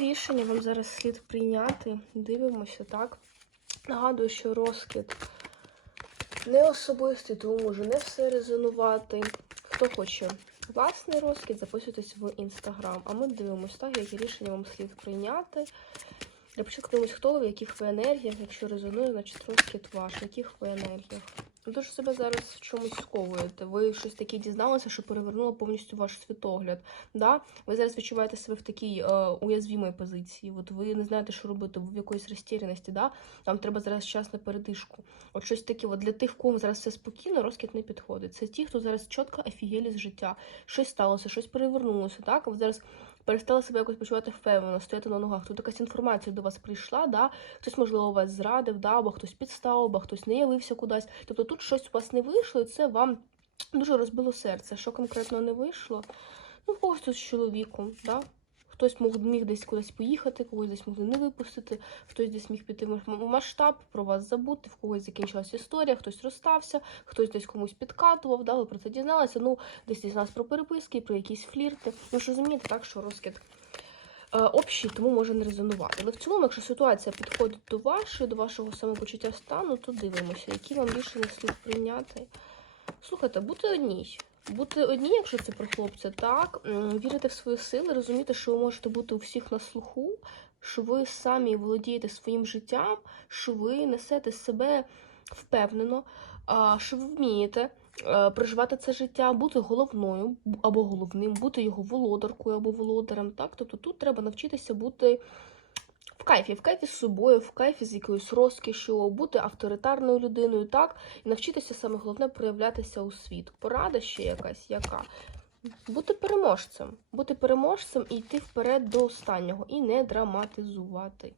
Яке рішення вам зараз слід прийняти? Дивимося, так? Нагадую, що розкид не особистий, тому може не все резонувати. Хто хоче власний розкид, записуйтесь в інстаграм. А ми дивимося, так, які рішення вам слід прийняти. Для початку дивимось, хто ви, в яких ви енергіях, якщо резонує, значить розкид ваш, в яких ви енергіях. Ви дуже себе зараз в чомусь сковуєте. Ви щось таке дізналися, що перевернуло повністю ваш світогляд. Да? Ви зараз відчуваєте себе в такій е, уязвімій позиції. От ви не знаєте, що робити, ви в якоїсь розтіряності, да? Вам треба зараз час на передишку. От щось таке, от для тих, в кого зараз все спокійно, розкид не підходить. Це ті, хто зараз чітко офігелі з життя. Щось сталося, щось перевернулося, так? Ви зараз перестали себе якось почувати впевнено, стояти на ногах. Тут якась інформація до вас прийшла, да? хтось, можливо, вас зрадив, да? або хтось підстав, або хтось не явився кудись. Тобто тут щось у вас не вийшло, і це вам дуже розбило серце. Що конкретно не вийшло? Ну, в когось з чоловіком, да? Хтось мог, міг десь кудись поїхати, когось десь могли не випустити, хтось десь міг піти в масштаб, про вас забути, в когось закінчилася історія, хтось розстався, хтось десь комусь підкатував, да, ви про це дізналися, ну, десь дізналися про переписки, про якісь флірти. Ну, ж розумієте, так, що розкид е, общий, тому може не резонувати. Але в цілому, якщо ситуація підходить до вашої, до вашого самопочуття стану, то дивимося, які вам рішення слід прийняти. Слухайте, бути одній. Бути одній, якщо це про хлопця, так, вірити в свої сили, розуміти, що ви можете бути у всіх на слуху, що ви самі володієте своїм життям, що ви несете себе впевнено, що ви вмієте е, проживати це життя, бути головною або головним, бути його володаркою або володарем. Так? Тобто тут треба навчитися бути в кайфі, в кайфі з собою, в кайфі з якоюсь розкішю, бути авторитарною людиною, так, і навчитися саме головне проявлятися у світ. Порада ще якась, яка. Бути переможцем, бути переможцем і йти вперед до останнього, і не драматизувати.